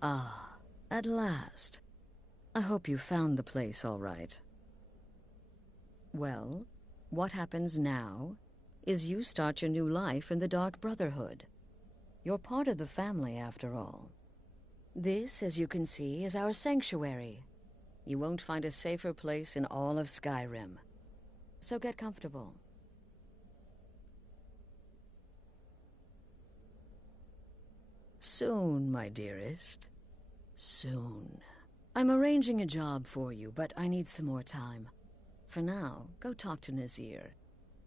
Ah, at last. I hope you found the place all right. Well, what happens now is you start your new life in the Dark Brotherhood. You're part of the family, after all. This, as you can see, is our sanctuary. You won't find a safer place in all of Skyrim. So get comfortable. Soon, my dearest. Soon. I'm arranging a job for you, but I need some more time. For now, go talk to Nazir.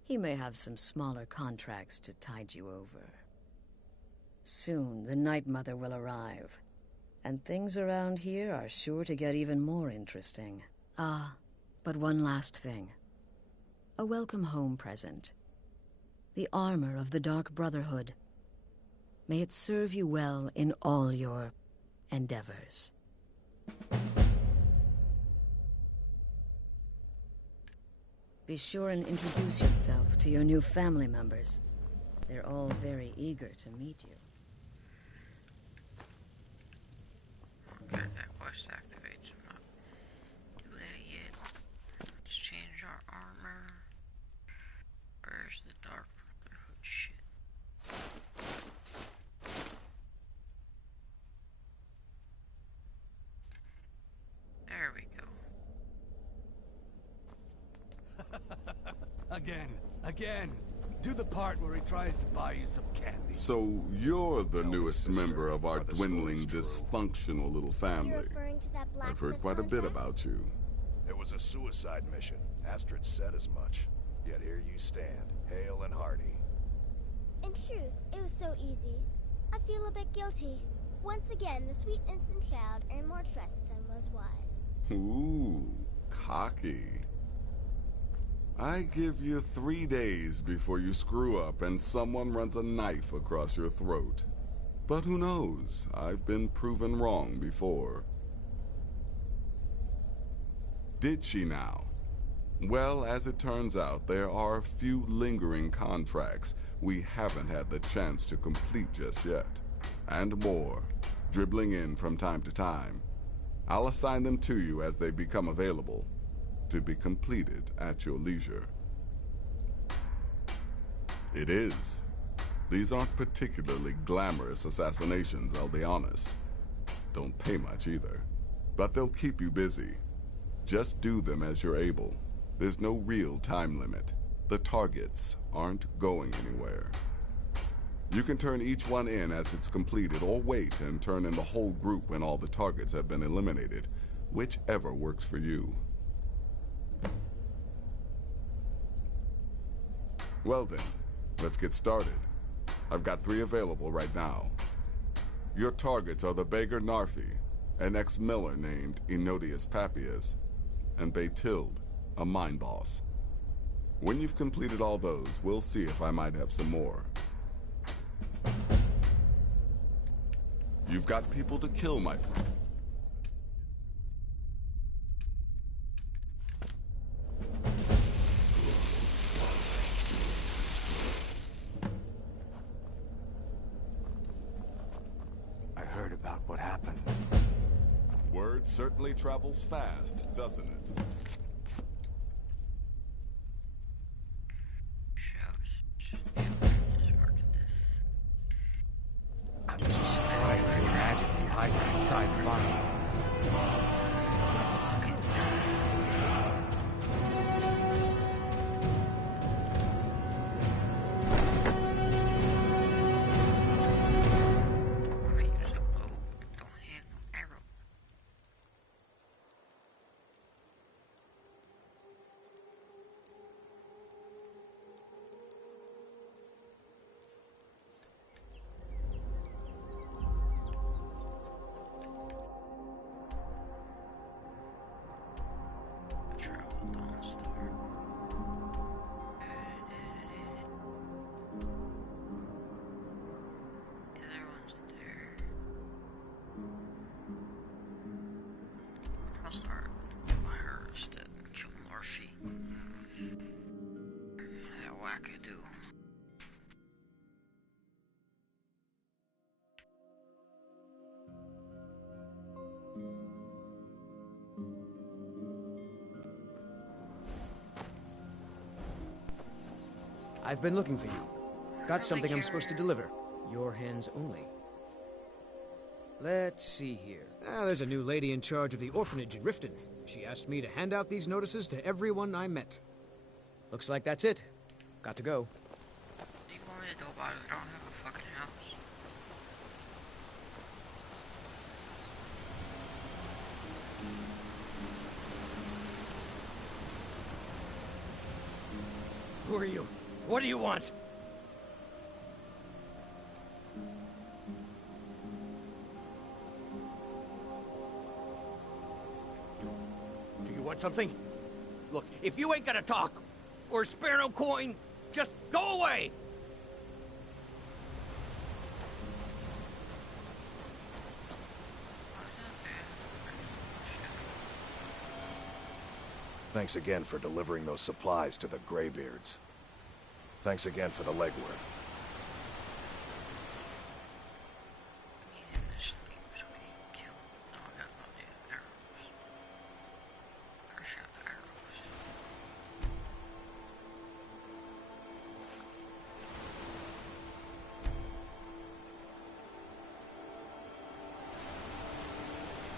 He may have some smaller contracts to tide you over. Soon, the Night Mother will arrive, and things around here are sure to get even more interesting. Ah, but one last thing. A welcome home present. The armor of the Dark Brotherhood. May it serve you well in all your endeavors. Be sure and introduce yourself to your new family members. They're all very eager to meet you. Okay, that quest activates. I'm not do that yet. Let's change our armor. Where's the Dark Brotherhood shit? There we go. Again. Do the part where he tries to buy you some candy. So you're the newest member of our dwindling, dysfunctional little family. You're referring to that I've heard quite a bit about you. It was a suicide mission. Astrid said as much. Yet here you stand, hale and hearty. In truth, it was so easy. I feel a bit guilty. Once again, the sweet innocent child earned more trust than was wise. Ooh, cocky. I give you 3 days before you screw up and someone runs a knife across your throat. But who knows? I've been proven wrong before. Did she now? Well, as it turns out, there are a few lingering contracts we haven't had the chance to complete just yet. And more, dribbling in from time to time. I'll assign them to you as they become available, to be completed at your leisure. It is. These aren't particularly glamorous assassinations, I'll be honest. Don't pay much either. But they'll keep you busy. Just do them as you're able. There's no real time limit. The targets aren't going anywhere. You can turn each one in as it's completed, or wait and turn in the whole group when all the targets have been eliminated, whichever works for you. Well then, let's get started. I've got 3 available right now. Your targets are the beggar Narfi, an ex-miller named Enodius Papias, and Baytild, a mine boss. When you've completed all those, we'll see if I might have some more. You've got people to kill, my friend. I heard about what happened. Word certainly travels fast, doesn't it? I'm just trying to imagine him hiding inside the barn. I've been looking for you. Got something I'm supposed to deliver. Your hands only. Let's see here. There's a new lady in charge of the orphanage in Riften. She asked me to hand out these notices to everyone I met. Looks like that's it. Got to go. What do you want me to do about it? I don't have a fucking house. Who are you? What do you want? Do you want something? Look, if you ain't gonna talk, or spare no coin, just go away! Thanks again for delivering those supplies to the Greybeards. Thanks again for the legwork. I need him to sleep so we can kill him. No, I got no damn arrows. I shot arrows.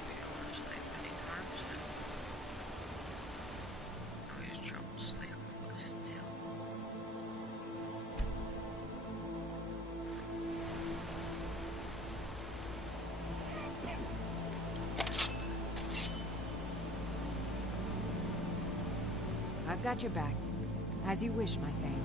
We don't want to sleep anytime soon. No, he's trouble sleeping, but still. I've got your back. As you wish, my Thane.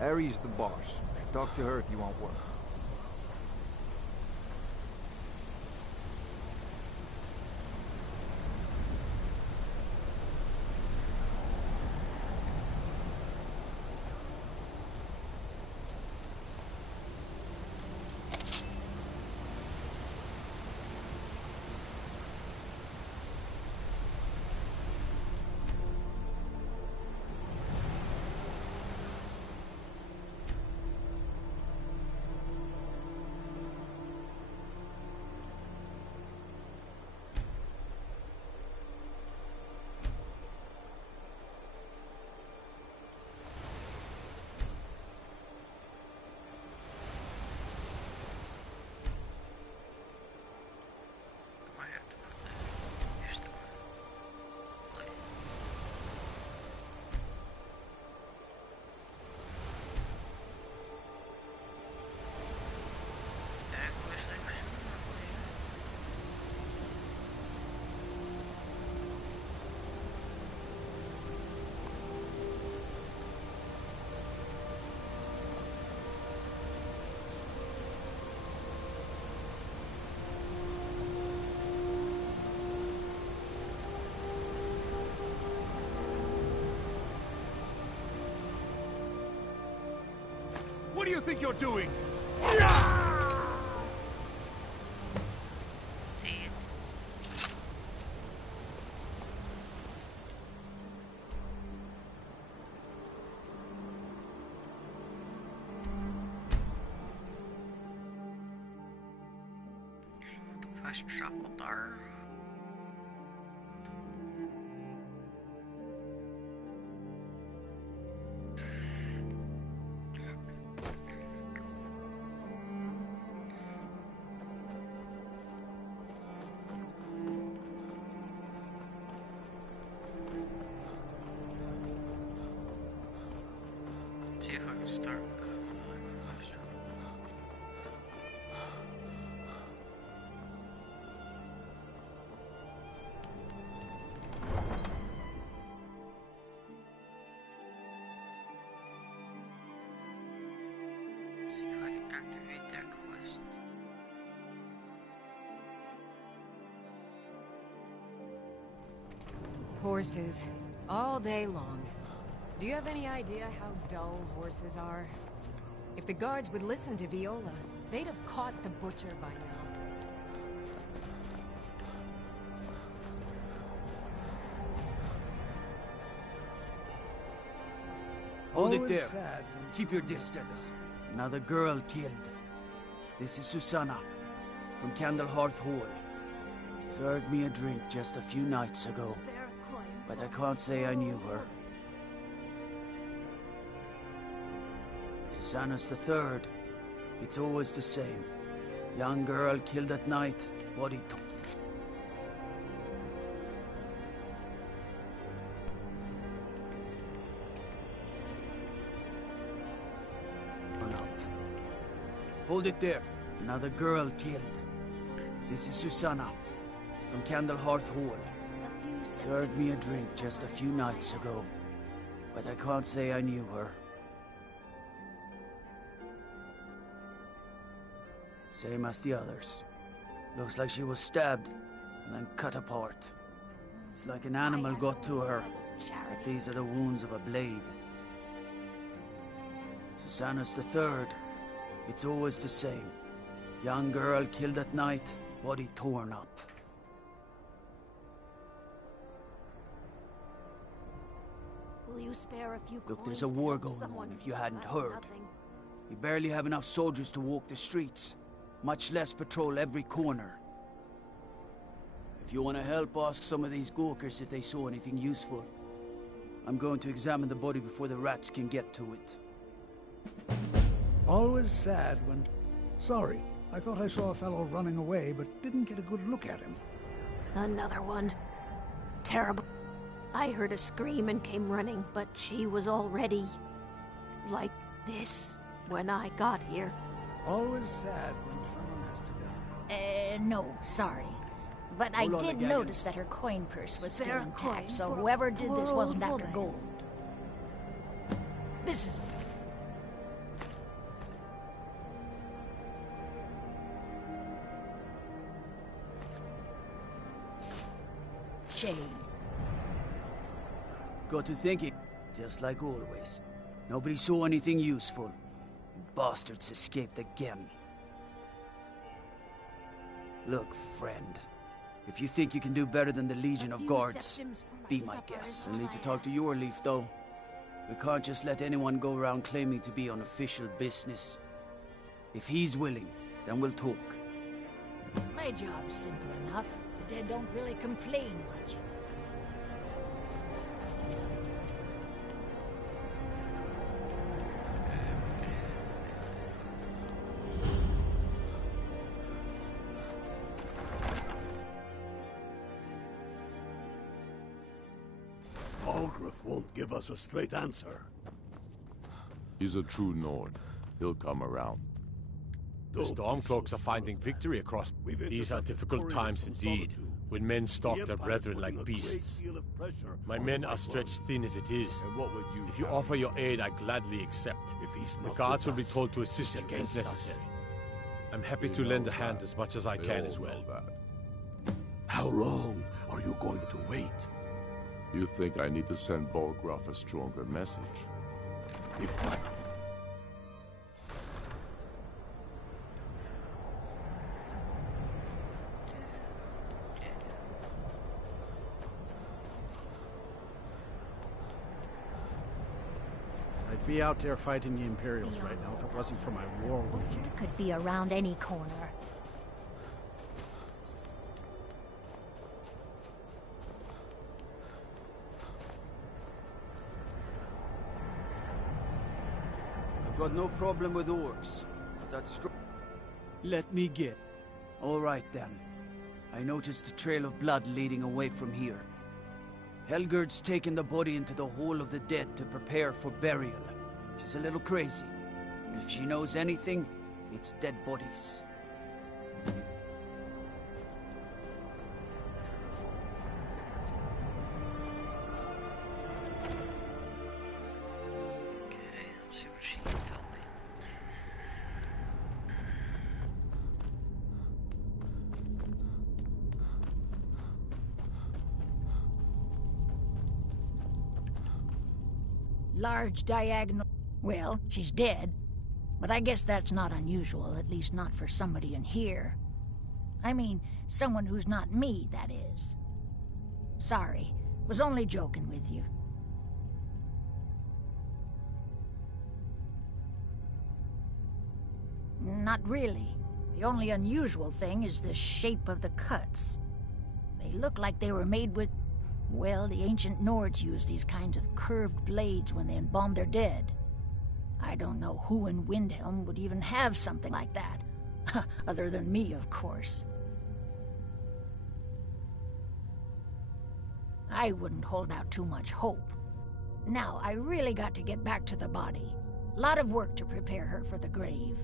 Harry's the boss. Talk to her if you want work. do you think you're doing? See? Fast travel there. See if I can start. See if I can activate that quest. Horses. All day long. Do you have any idea how dull horses are? If the guards would listen to Viola, they'd have caught the butcher by now. Hold it there. Keep your distance. Another girl killed. This is Susanna, from Candlehearth Hall. Served me a drink just a few nights ago, but I can't say I knew her. Susanna's the third. It's always the same. Young girl killed at night, body torn. Up. Hold it there. Another girl killed. This is Susanna, from Candlehearth Hall. Served me a drink just a few nights ago, but I can't say I knew her. Same as the others. Looks like she was stabbed and then cut apart. It's like an animal got to her, but these are the wounds of a blade. Susanna's the third. It's always the same. Young girl killed at night, body torn up. Will you spare a few Look, there's a war going on, if you hadn't heard. We barely have enough soldiers to walk the streets, much less patrol every corner. If you want to help, ask some of these Gawkers if they saw anything useful. I'm going to examine the body before the rats can get to it. Always sad when... Sorry, I thought I saw a fellow running away, but didn't get a good look at him. Another one. Terrible. I heard a scream and came running, but she was already... like this when I got here. Always sad when someone has to die. No, sorry. But I did notice that her coin purse was still intact, so whoever did this wasn't after gold. This is it. Chain. Got to thinking, just like always. Nobody saw anything useful. Bastards escaped again. Look, friend. If you think you can do better than the Legion of Guards, be my guest. I need to talk to your Leaf, though. We can't just let anyone go around claiming to be on official business. If he's willing, then we'll talk. My job's simple enough. The dead don't really complain much. Algrif won't give us a straight answer. He's a true Nord. He'll come around. The Stormcloaks are finding victory across. These are difficult times indeed, when men stalk their brethren like beasts. My men are stretched thin as it is. If you offer your aid, I gladly accept. The guards will be told to assist you as necessary. I'm happy to lend a hand as much as I can as well. How long are you going to wait? You think I need to send Bolgraf a stronger message? If not... be out there fighting the Imperials right now if it wasn't for my war wound. Could be around any corner. I've got no problem with orcs. That's true. Let me get. All right then. I noticed a trail of blood leading away from here. Helgerd's taken the body into the Hall of the Dead to prepare for burial. She's a little crazy. And if she knows anything, it's dead bodies. Okay, let's see what she can tell me. Large diagonal... Well, she's dead. But I guess that's not unusual, at least not for somebody in here. I mean, someone who's not me, that is. Sorry, was only joking with you. Not really. The only unusual thing is the shape of the cuts. They look like they were made with... Well, the ancient Nords used these kinds of curved blades when they embalmed their dead. I don't know who in Windhelm would even have something like that. Other than me, of course. I wouldn't hold out too much hope. Now, I really got to get back to the body. A lot of work to prepare her for the grave.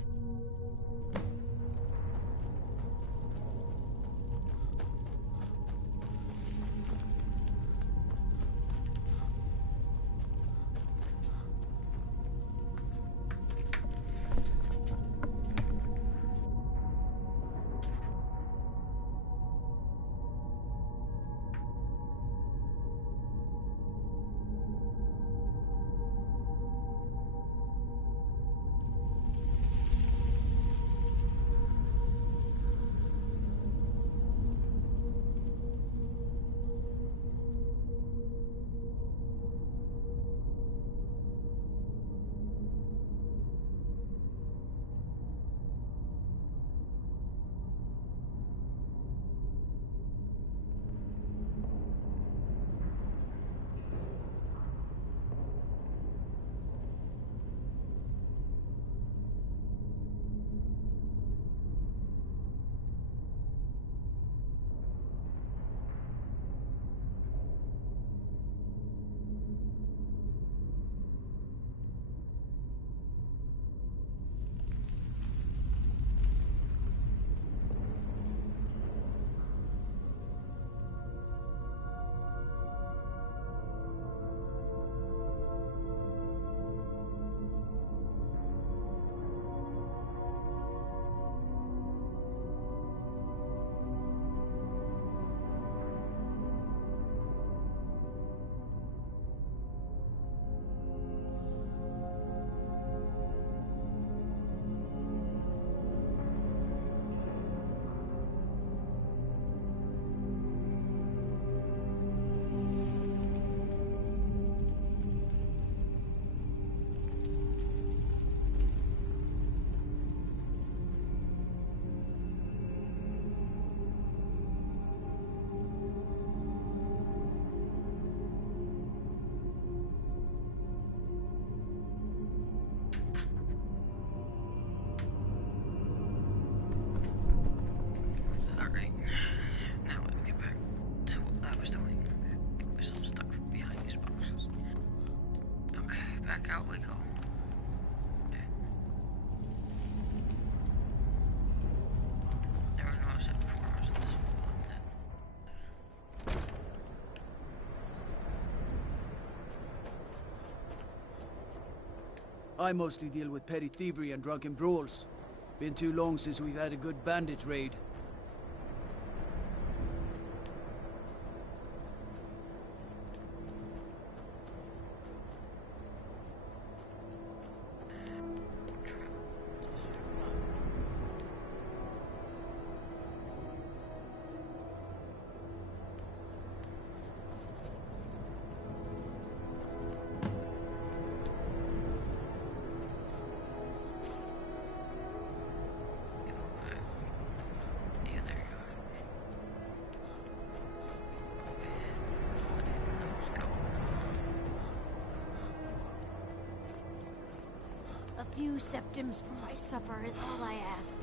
Alright, now let's get back to what I was doing. Get myself stuck behind these boxes. Okay, back out we go. Never noticed that before I was in this whole like that. I mostly deal with petty thievery and drunken brawls. Been too long since we've had a good bandit raid. few septims for my supper is all I ask.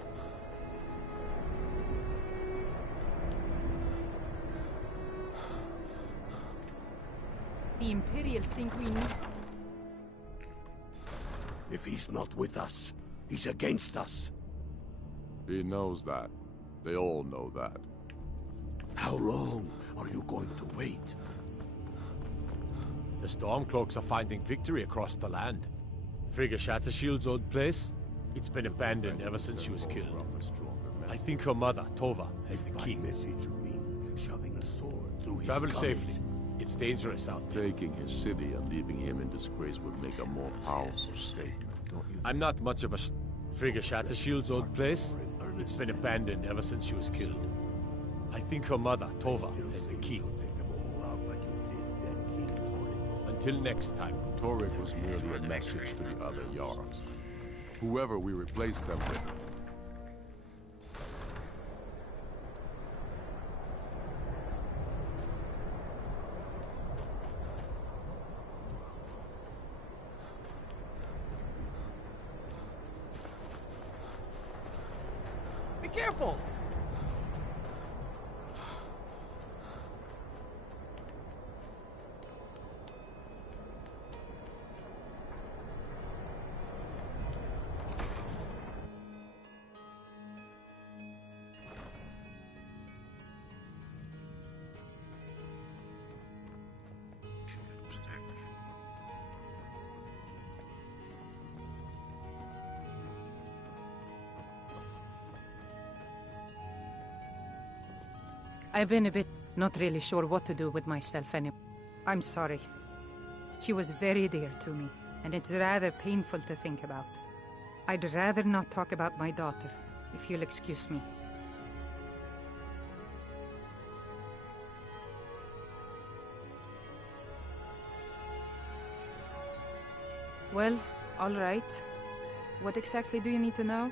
The Imperials think we need... If he's not with us, he's against us. He knows that. They all know that. How long are you going to wait? The Stormcloaks are finding victory across the land. Frigga Shattershield's old place? It's been abandoned ever since she was killed. I think her mother, Tova, has the key. Message you mean shoving a sword through his Travel gullet? safely. It's dangerous out there. Taking his city and leaving him in disgrace would make a more powerful statement, don't you? I'm not much of a... Frigga Shattershield's old place? It's been abandoned ever since she was killed. I think her mother, Tova, has the key. Until next time. Torek was merely a message to the other Jarls. Whoever we replace them with. Be careful! I've been a bit not really sure what to do with myself anymore. I'm sorry. She was very dear to me, and it's rather painful to think about. I'd rather not talk about my daughter, if you'll excuse me. Well, all right. What exactly do you need to know?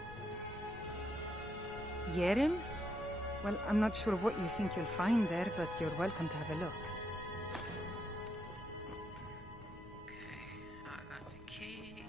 Yeren? Well, I'm not sure what you think you'll find there, but you're welcome to have a look. I got the key.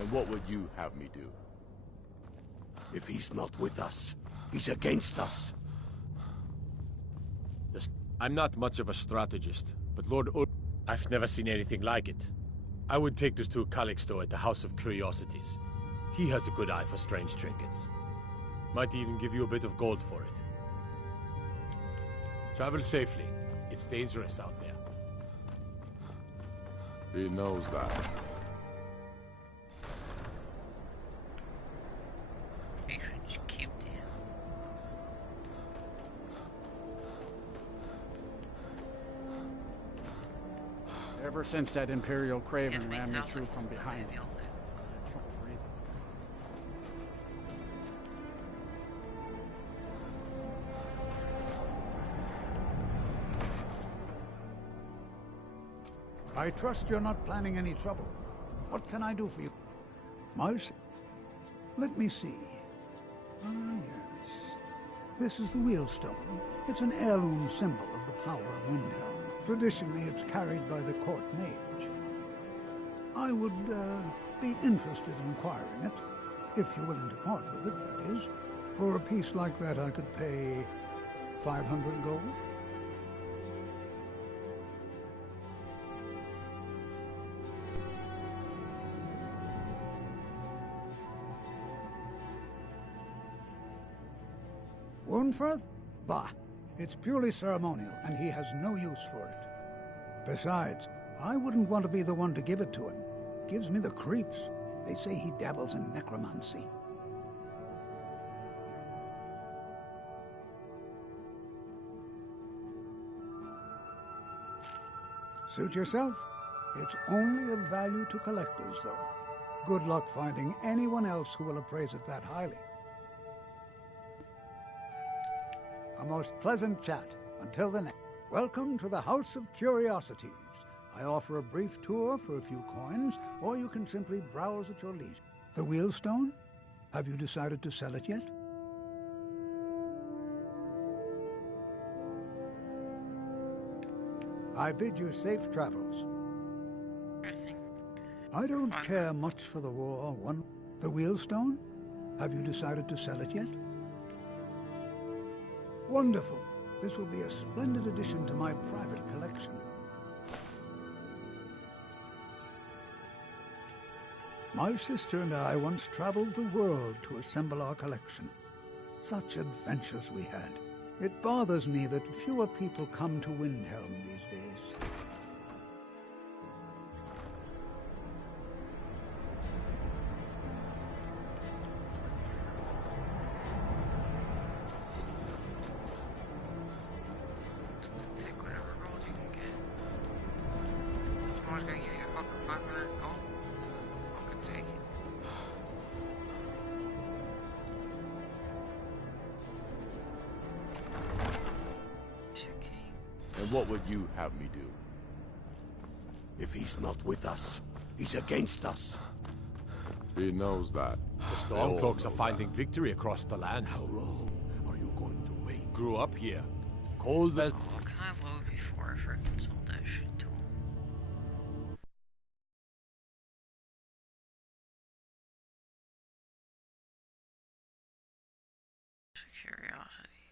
And what would you have me do? If he's not with us, he's against us. I'm not much of a strategist, but Lord I've never seen anything like it. I would take this to a Calixto at the House of Curiosities. He has a good eye for strange trinkets. Might even give you a bit of gold for it. Travel safely. It's dangerous out there. He knows that. Make sure you keep them. Ever since that Imperial Craven ran me through from behind. I trust you're not planning any trouble. What can I do for you? Mouse? Let me see. Ah, yes. This is the Wheelstone. It's an heirloom symbol of the power of Windhelm. Traditionally, it's carried by the court mage. I would, be interested in acquiring it. If you're willing to part with it, that is. For a piece like that, I could pay 500 gold. Wurnfirth? Bah! It's purely ceremonial, and he has no use for it. Besides, I wouldn't want to be the one to give it to him. Gives me the creeps. They say he dabbles in necromancy. Suit yourself. It's only of value to collectors, though. Good luck finding anyone else who will appraise it that highly. A most pleasant chat. Until the next. Welcome to the House of Curiosities. I offer a brief tour for a few coins, or you can simply browse at your leisure. The Wheelstone? Have you decided to sell it yet? I bid you safe travels. I don't care much for the war. The Wheelstone? Have you decided to sell it yet? Wonderful. This will be a splendid addition to my private collection. My sister and I once traveled the world to assemble our collection. Such adventures we had. It bothers me that fewer people come to Windhelm these days. Take whatever gold you can get. Someone's gonna give you a fucking 500 gold. Fucking take it. And what would you have me do? If he's not with us, he's against us. He knows that. The Stormcloaks are finding victory across the land. How long are you going to wait? Grew up here. Cold as... What can I load before I freaking sold that shit to him? Just a curiosity.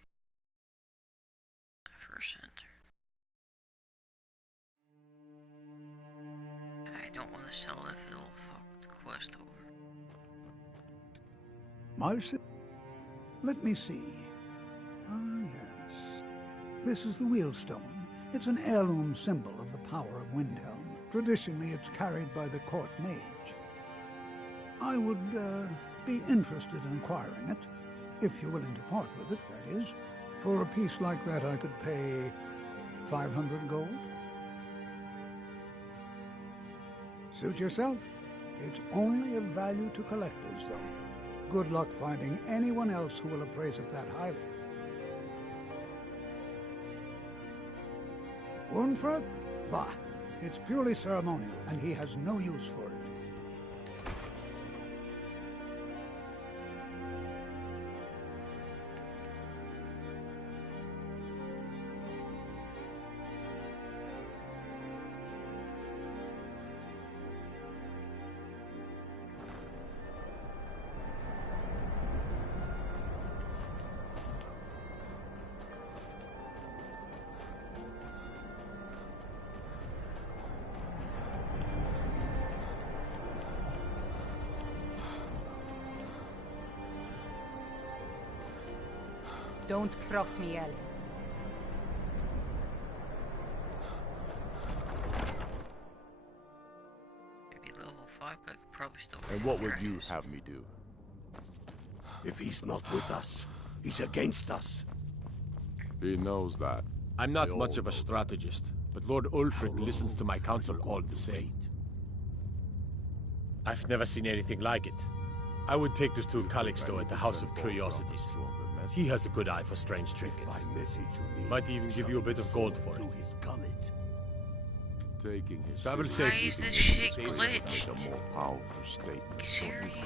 First enter. I don't want to sell it if it'll fuck the quest over. Let me see. Ah, yes. This is the Wheelstone. It's an heirloom symbol of the power of Windhelm. Traditionally, it's carried by the court mage. I would, be interested in acquiring it. If you're willing to part with it, that is. For a piece like that, I could pay 500 gold. Suit yourself. It's only of value to collectors, though. Good luck finding anyone else who will appraise it that highly. Wurnfirth? Bah! It's purely ceremonial, and he has no use for it. Don't cross me, elf. Maybe level 5, but I could probably still. And what would you have me do? If he's not with us, he's against us. He knows that. I'm not much of a strategist, but Lord Ulfric listens to my counsel all the same. I've never seen anything like it. I would take this to Calixto at the House of Curiosities. He has a good eye for strange trinkets. Might even give you a bit of gold for it. Taking his Why is this shit glitched? A more powerful state. Seriously?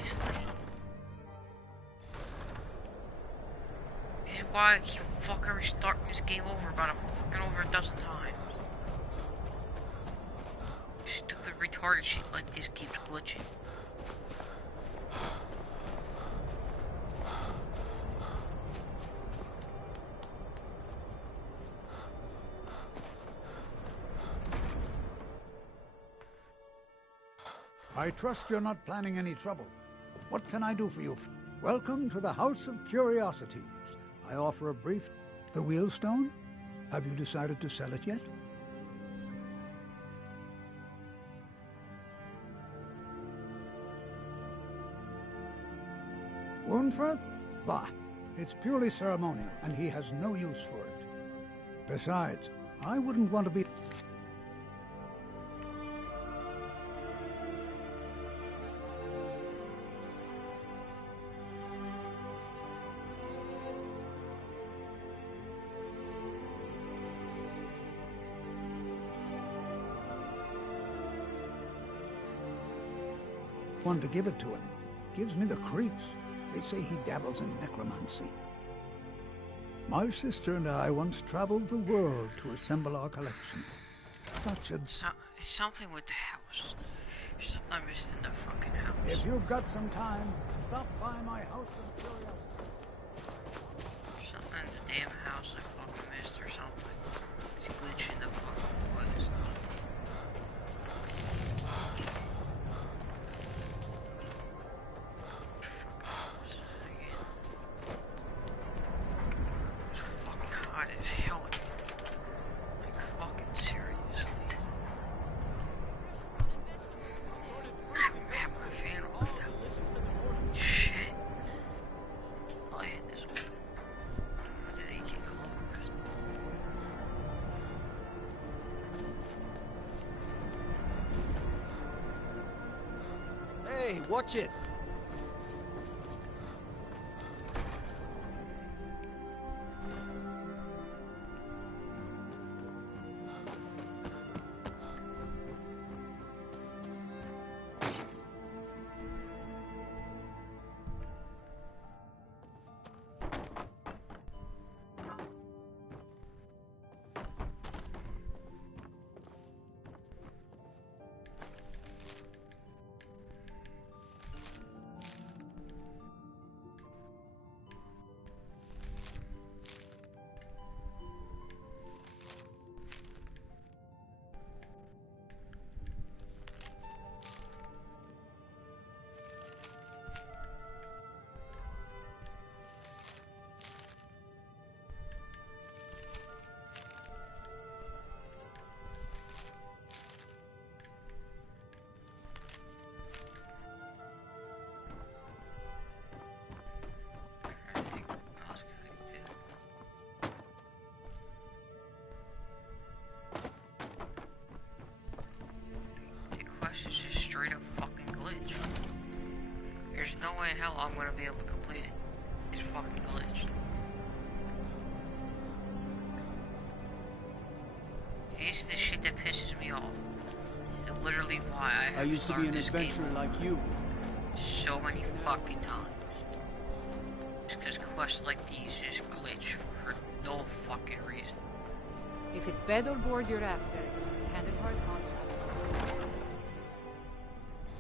This is why I keep fucking restarting this game over about over a dozen times. Stupid retarded shit like this keeps glitching. I trust you're not planning any trouble. What can I do for you? Welcome to the House of Curiosities. I offer a brief... The Wheelstone? Have you decided to sell it yet? Woundfreth? Bah, it's purely ceremonial, and he has no use for it. Besides, I wouldn't want to be... one to give it to him. Gives me the creeps. They say he dabbles in necromancy. My sister and I once traveled the world to assemble our collection. Such a... something with the house. There's something I missed in the fucking house. If you've got some time, stop by my House of Curiosity. There's something in the damn house I fucking missed or something. It's glitching the fucking woods. Hey, watch it! Straight up fucking glitch. There's no way in hell I'm gonna be able to complete it. It's fucking glitched. This is the shit that pisses me off. This is literally why I used to be an adventurer like you. So many fucking times. Just because quests like these just glitch for no fucking reason. If it's bed or board you're after, hand it hard console.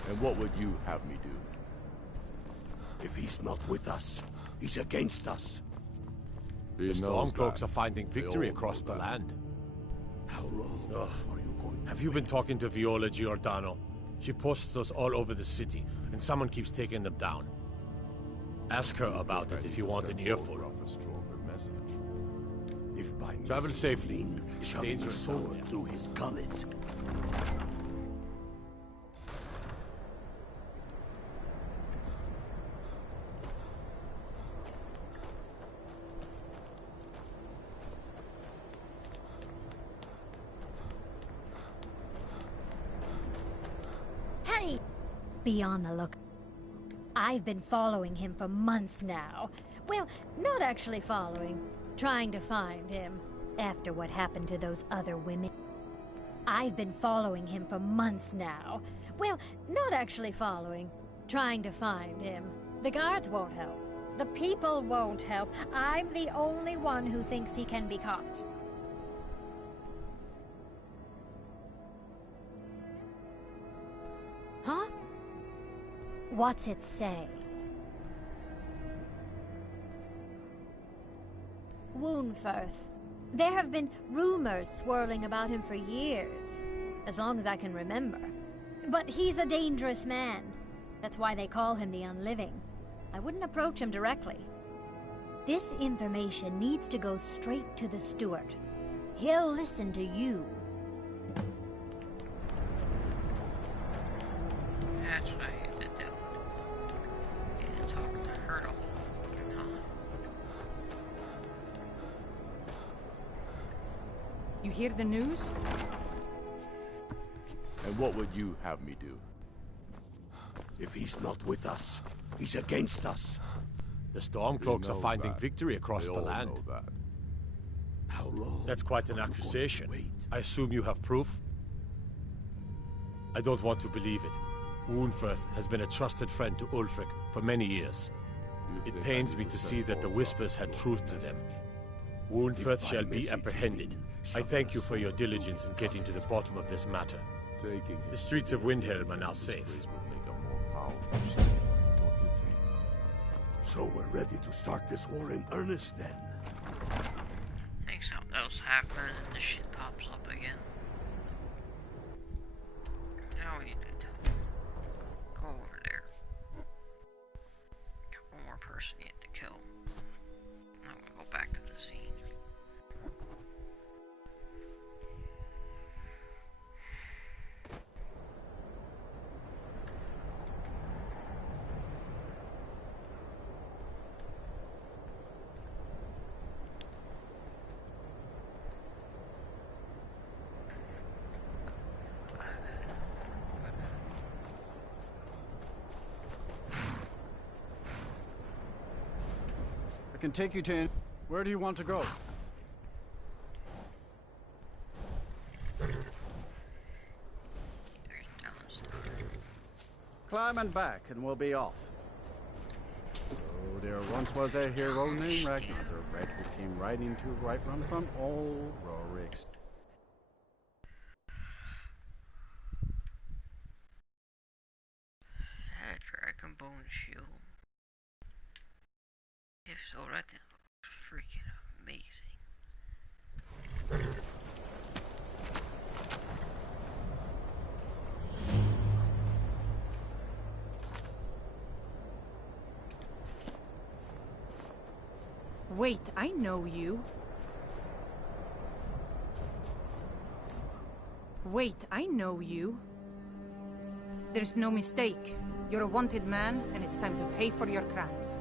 And what would you have me do? If he's not with us, he's against us. The Stormcloaks are finding victory across the land. How long are you going to Have you been talking to Viola Giordano? She posts us all over the city, and someone keeps taking them down. Ask her about it if you want an earful. message. If by Travel safely. means It's shoving a dangerous sword out through his gullet. Hey! Be on the look. I've been following him for months now. Well, not actually following. Trying to find him. After what happened to those other women. I've been following him for months now. Well, not actually following. Trying to find him. The guards won't help. The people won't help. I'm the only one who thinks he can be caught. Huh? What's it say? Woundfirth. There have been rumors swirling about him for years, as long as I can remember. But he's a dangerous man. That's why they call him the Unliving. I wouldn't approach him directly. This information needs to go straight to the steward. He'll listen to you. That's what I had to do. And talk to her the whole fucking time. You hear the news? And what would you have me do? If he's not with us, he's against us. The Stormcloaks are finding that. victory across They the all land. know that. How long? That's quite an accusation. I assume you have proof? I don't want to believe it. Woundfirth has been a trusted friend to Ulfric for many years. It pains me to see that the Whispers had truth to them. Woundfirth shall be apprehended. I thank you for your diligence in getting to the bottom of this matter. The streets of Windhelm are now safe. So we're ready to start this war in earnest then. I think something else happens and this shit pops up again. Now we need to go over there. Got one more person yet to kill. Now we'll go back to the scene. I can take you to... Where do you want to go? Climb and back, and we'll be off. Oh, there once was a hero named Ragnar the Red who came riding to right run from old Rorik's. That dragon bone shield. If so, that thing looks freaking amazing. Wait, I know you. Wait, I know you. There's no mistake. You're a wanted man, and it's time to pay for your crimes.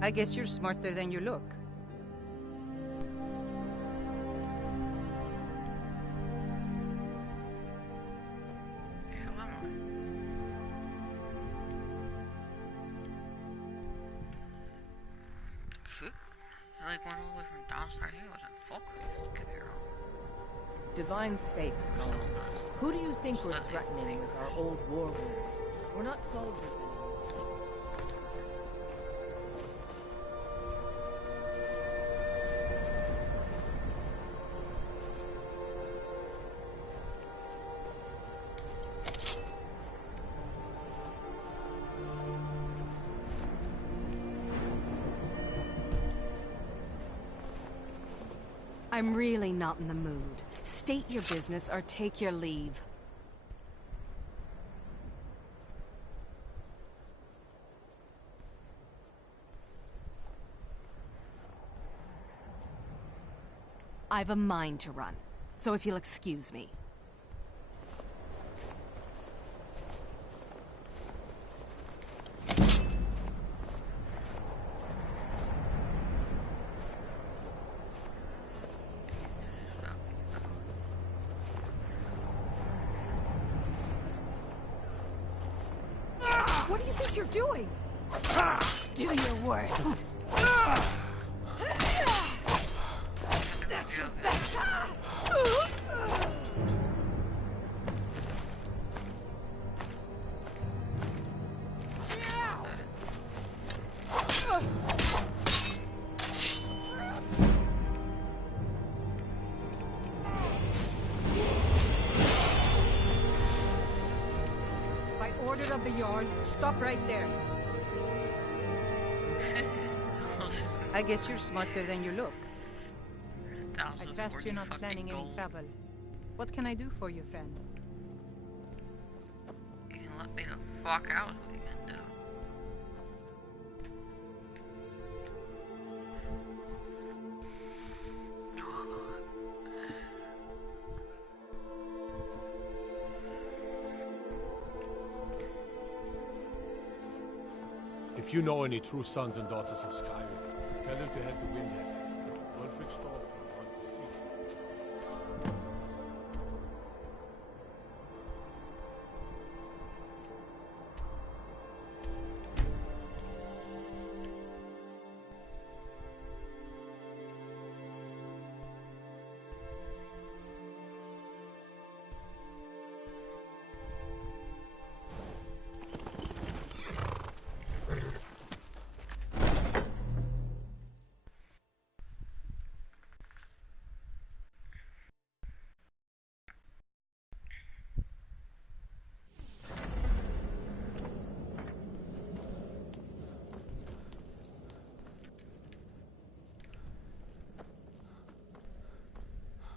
I guess you're smarter than you look. Like one all the way from downstairs, he was in Falkreath. Divine sakes, Colin. Who do you think we're threatening with our old war wounds? We're not soldiers anymore. I'm really not in the mood. State your business or take your leave. I've a mine to run, so if you'll excuse me. What do you think you're doing? Do your worst. That's your best. By order of the Yard, stop right there. I guess you're smarter than you look. I trust you're not planning any trouble. What can I do for you, friend? You can let me the fuck out. What you can do? If you know any true sons and daughters of Skyrim, tell them to head to Windhead. Wilfred Stormfront wants to see you.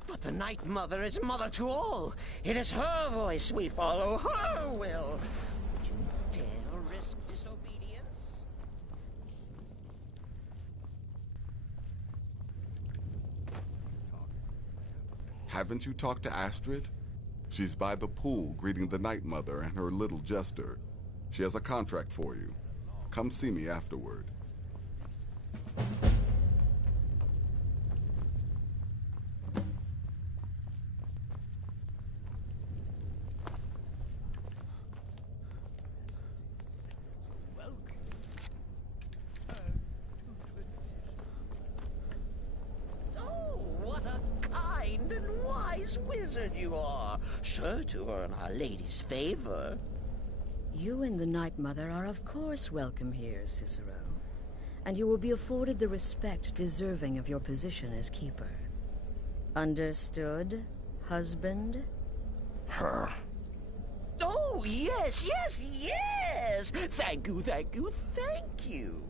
But the Night Mother is mother to all. It is her voice we follow, her will. Would you dare risk disobedience? Haven't you talked to Astrid? She's by the pool greeting the Night Mother and her little jester. She has a contract for you. Come see me afterward. Wizard you are, sure to earn Our Lady's favor. You and the Night Mother are of course welcome here, Cicero. And you will be afforded the respect deserving of your position as keeper. Understood, husband? Her. Oh, yes, yes, yes! Thank you, thank you, thank you.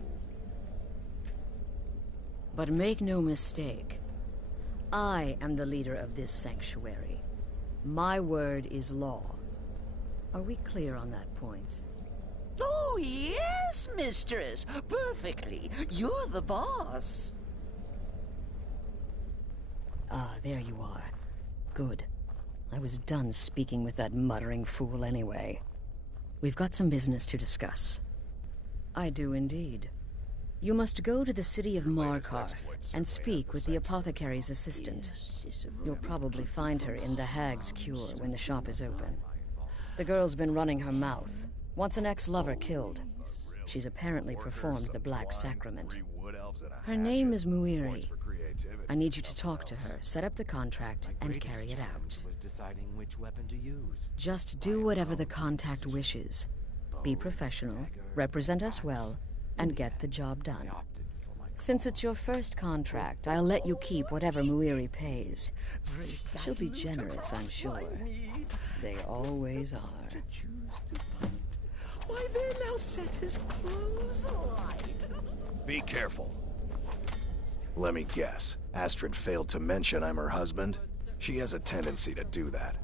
But make no mistake. I am the leader of this sanctuary. My word is law. Are we clear on that point? Oh, yes, mistress. Perfectly. You're the boss. Ah, there you are. Good. I was done speaking with that muttering fool anyway. We've got some business to discuss. I do indeed. You must go to the city of Markarth and speak with the apothecary's assistant. You'll probably find her in the Hag's Cure when the shop is open. The girl's been running her mouth. Wants an ex-lover killed. She's apparently performed the Black Sacrament. Her name is Muiri. I need you to talk to her, set up the contract, and carry it out. Deciding which weapon to use. Just do whatever the contact wishes. Be professional, represent us well, and get the job done. Since it's your first contract, I'll let you keep whatever Muiri pays. She'll be generous, I'm sure. They always are. Why, there now set his clothes alight. Be careful. Let me guess. Astrid failed to mention I'm her husband? She has a tendency to do that.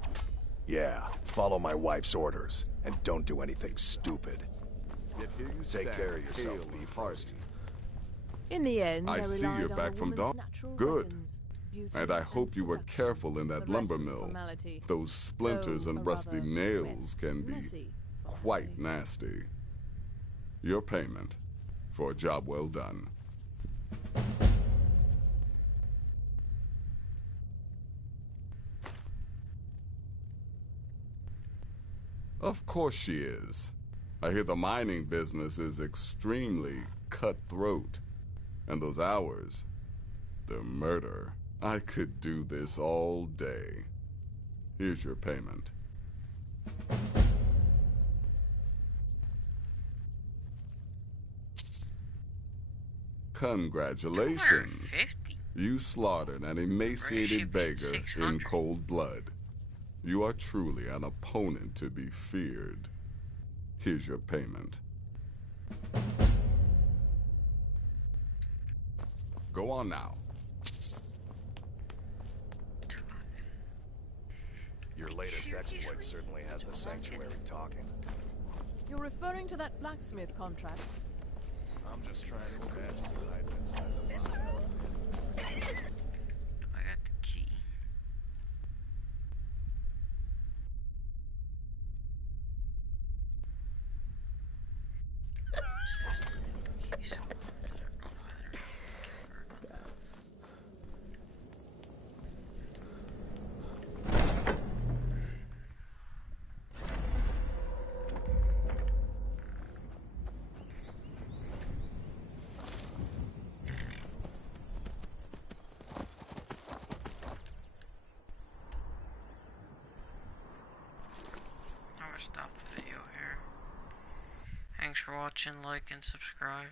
Yeah, follow my wife's orders, and don't do anything stupid. Take care of yourself, be first. In the end, I see you're back from Dawn. Good. And I hope you were careful in that lumber mill. Those splinters and rusty nails can be quite nasty. Your payment for a job well done. Of course she is. I hear the mining business is extremely cutthroat. And those hours, the murder. I could do this all day. Here's your payment. Congratulations. You slaughtered an emaciated beggar in cold blood. You are truly an opponent to be feared. Here's your payment. Go on now. Your latest exploit certainly has the sanctuary talking. You're referring to that blacksmith contract? I'm just trying to imagine what I've been satisfied. I got the key. Stop the video here. Thanks for watching, like, and subscribe.